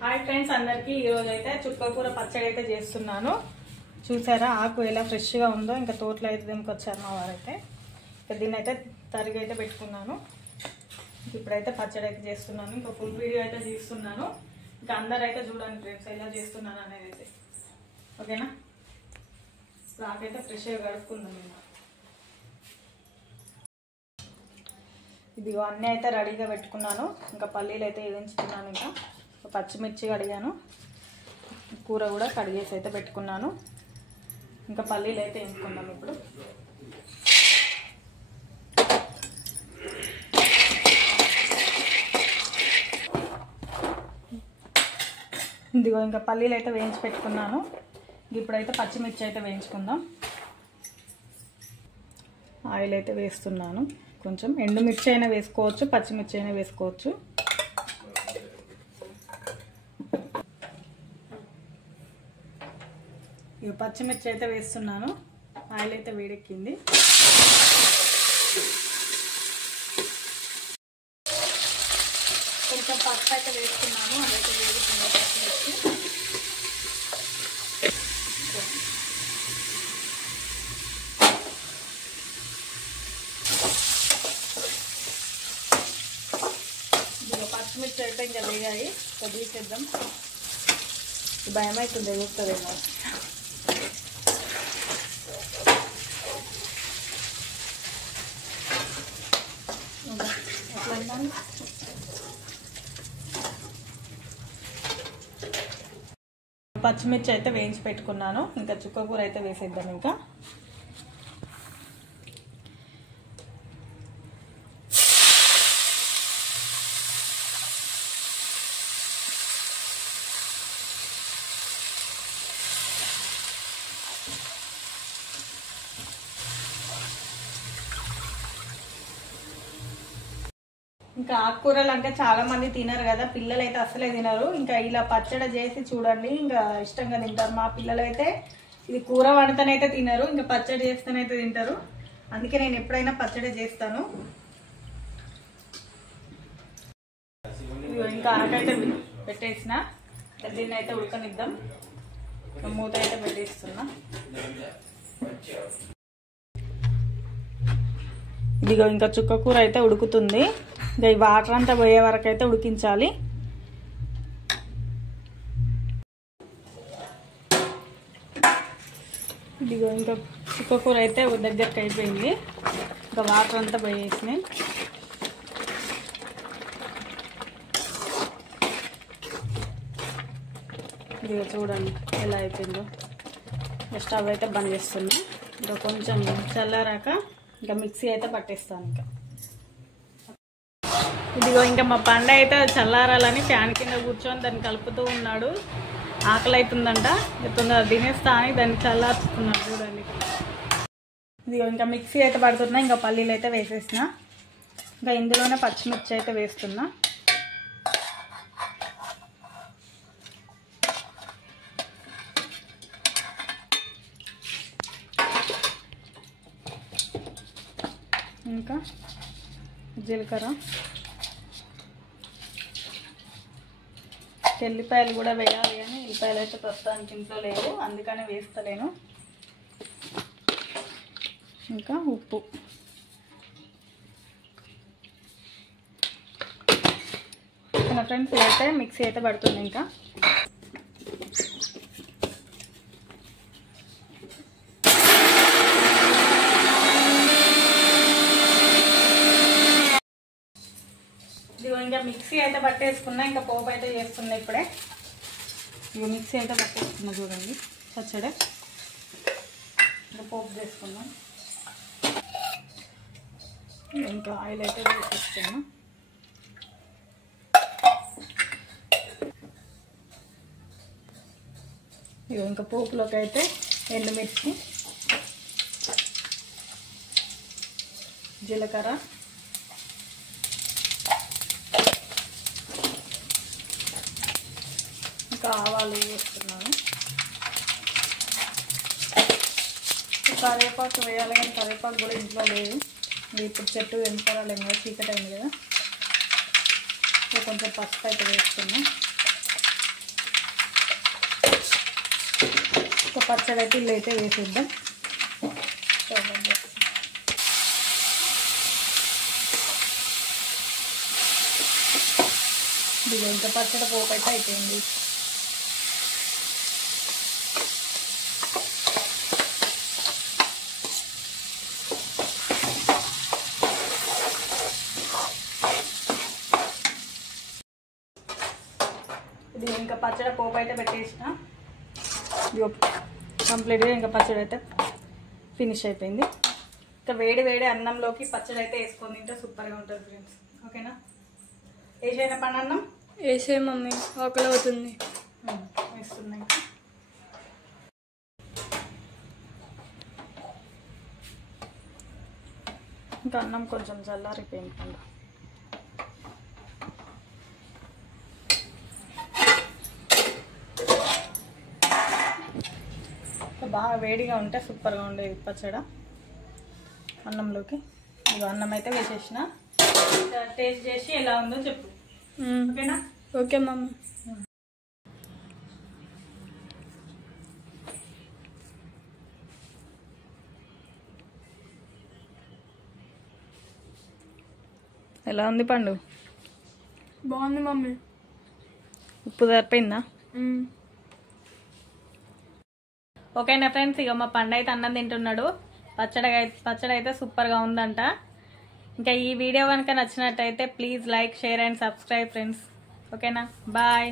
Hi friends అందరికీ ఈ రోజు అయితే చుక్కకూర పచ్చడి అయితే చేస్తున్నాను. చూసారా ఆకు ఎలా ఫ్రెష్గా ఉందో. ఇంకా తోటలో అయితే దింకొచ్చారు మా వారైతే. ఇంకా దీన్ని అయితే తరిగి అయితే పెట్టుకున్నాను. ఇప్పుడైతే పచ్చడి అయితే చేస్తున్నాను. ఇంకా ఫుల్ వీడియో అయితే తీస్తున్నాను. ఇంకా అందరైతే చూడండి ఫ్రెండ్స్ ఎలా చేస్తున్నాను అనేది అయితే. ఓకేనా? ఆకైతే ఫ్రెష్గా కడుక్కుందాం. ఇదిగో అన్నీ అయితే రెడీగా పెట్టుకున్నాను. ఇంకా పల్లీలు అయితే వేయించుకున్నాను. ఇంకా పచ్చిమిర్చి కడిగాను, కూర కూడా కడిగేసి అయితే పెట్టుకున్నాను. ఇంకా పల్లీలు అయితే వేయించుకున్నాను. ఇప్పుడు ఇదిగో ఇంకా పల్లీలు అయితే వేయించి పెట్టుకున్నాను. ఇప్పుడైతే పచ్చిమిర్చి అయితే వేయించుకుందాం. ఆయిల్ అయితే వేస్తున్నాను. కొంచెం ఎండుమిర్చి అయినా వేసుకోవచ్చు, పచ్చిమిర్చి అయినా వేసుకోవచ్చు. ఇక పచ్చిమిర్చి అయితే వేస్తున్నాను. ఆయిల్ అయితే వేడెక్కింది. కొంచెం పసుపు అయితే వేస్తున్నాను. అదైతే వేడుతుంది పచ్చిమిర్చి. పచ్చిమిర్చి అయితే ఇంకా వేగాయి. ఇంకా తీసేద్దాం. భయం అవుతుంది, ఎగురుతుందేమో. పచ్చిమిర్చి అయితే వేయించి పెట్టుకున్నాను. ఇంకా చుక్కకూర అయితే వేసేద్దాం. ఇంకా ఇంకా ఆకుకూరలు అంటే చాలా మంది తినరు కదా, పిల్లలు అయితే అసలే తినరు. ఇంకా ఇలా పచ్చడి చేసి చూడండి, ఇంకా ఇష్టంగా తింటారు. మా పిల్లలు అయితే ఇది కూర వండుతానైతే తినరు, ఇంకా పచ్చడి చేస్తేనైతే తింటారు. అందుకే నేను ఎప్పుడైనా పచ్చడి చేస్తాను. ఇంకా ఆనకైతే పెట్టేసిన, దీన్ని అయితే ఉడకనిద్దాం. మూత అయితే పెట్టేస్తున్నా. ఇదిగో ఇంకా చుక్కకూర అయితే ఉడుకుతుంది. ఇంకా ఈ వాటర్ అంతా పోయే వరకు అయితే ఉడికించాలి. ఇదిగో ఇంకా చుక్కకూర అయితే దగ్గరికి అయిపోయింది. ఇంకా వాటర్ అంతా పోయేసినాయి. ఇదిగో చూడండి ఎలా అయిపోయిందో. స్టవ్ అయితే బంద్ చేస్తున్నా. ఇంకా కొంచెం చల్లారాక ఇంకా మిక్సీ అయితే పట్టేస్తాను. ఇంకా ఇదిగో ఇంకా మా పండు అయితే చల్లారాలని ఫ్యాన్ కింద కూర్చొని దాన్ని కలుపుతూ ఉన్నాడు. ఆకలి అవుతుందంట, తొందర తినేస్తా అని దాన్ని చల్లార్చుతున్నాడు. చూడండి. ఇదిగో ఇంకా మిక్సీ అయితే పడుతున్నా. ఇంకా పల్లీలు అయితే వేసేసిన. ఇంకా ఇందులోనే పచ్చిమిర్చి అయితే వేస్తున్నా. ఇంకా జీలకర్ర, ఎల్లిపాయలు కూడా వేయాలి కానీ ఎల్లిపాయలు అయితే ప్రస్తుతానికి ఇంట్లో లేవు, అందుకనే వేస్తలేను. ఇంకా ఉప్పు. ఫ్రెండ్స్ అయితే మిక్సీ అయితే పడుతుంది. ఇంకా ఇంకా మిక్సీ అయితే పట్టేసుకున్నా. ఇంకా పోపు అయితే చేస్తున్నా ఇప్పుడే. ఇక మిక్సీ అయితే పట్టేసుకున్నా. చూడండి పచ్చడి. ఇంకా పోపు చేసుకున్నాం. ఇంకా ఆయిల్ అయితే వేసేస్తున్నా. ఇక ఇంకా పోపులోకి అయితే ఎండుమిర్చి, జీలకర్ర, ఇంకా ఆవాలు వేస్తున్నాను. కరివేపాకు వేయాలి కానీ కరివేపాకు కూడా ఇంట్లో లేదు. ఇప్పుడు చెట్టు ఎంపుకోవాలేము కదా, చీకటి అయింది కదా. కొంచెం పసుపు అయితే వేస్తున్నా. పచ్చడి అయితే ఇల్లు అయితే వేసేద్దాం. ఇది ఇంకా పచ్చడి పోపు అయితే అయిపోయింది. ఇది ఇంకా పచ్చడి పోపు అయితే పెట్టేసిన. కంప్లీట్గా ఇంకా పచ్చడి అయితే ఫినిష్ అయిపోయింది. ఇంకా వేడి వేడి అన్నంలోకి పచ్చడి అయితే వేసుకొని తింటే సూపర్గా ఉంటుంది ఫ్రెండ్స్. ఓకేనా? వేసేనా పని అన్నం? వేసే మమ్మీ, ఆకలి అవుతుంది. వేస్తున్నాయి. ఇంకా అన్నం కొంచెం చల్లారిపోయింది కదా. బాగా వేడిగా ఉంటే సూపర్గా ఉండేది పచ్చడి అన్నంలోకి. ఇక అన్నం అయితే వేసేసిన. టేస్ట్ చేసి ఎలా ఉందో చెప్పు. ఓకేనా? Okay mummy. ఎలా ఉంది పండు? బాగుంది మమ్మీ. ఉప్పు సరిపోయిందా? ఓకేనా ఫ్రెండ్స్, ఇక మా పండు అయితే అన్నం తింటున్నాడు. పచ్చడి అయితే సూపర్గా ఉందంట. ఇంకా ఈ వీడియో కనుక నచ్చినట్టయితే please like, share and subscribe friends. ఓకేనా? బాయ్.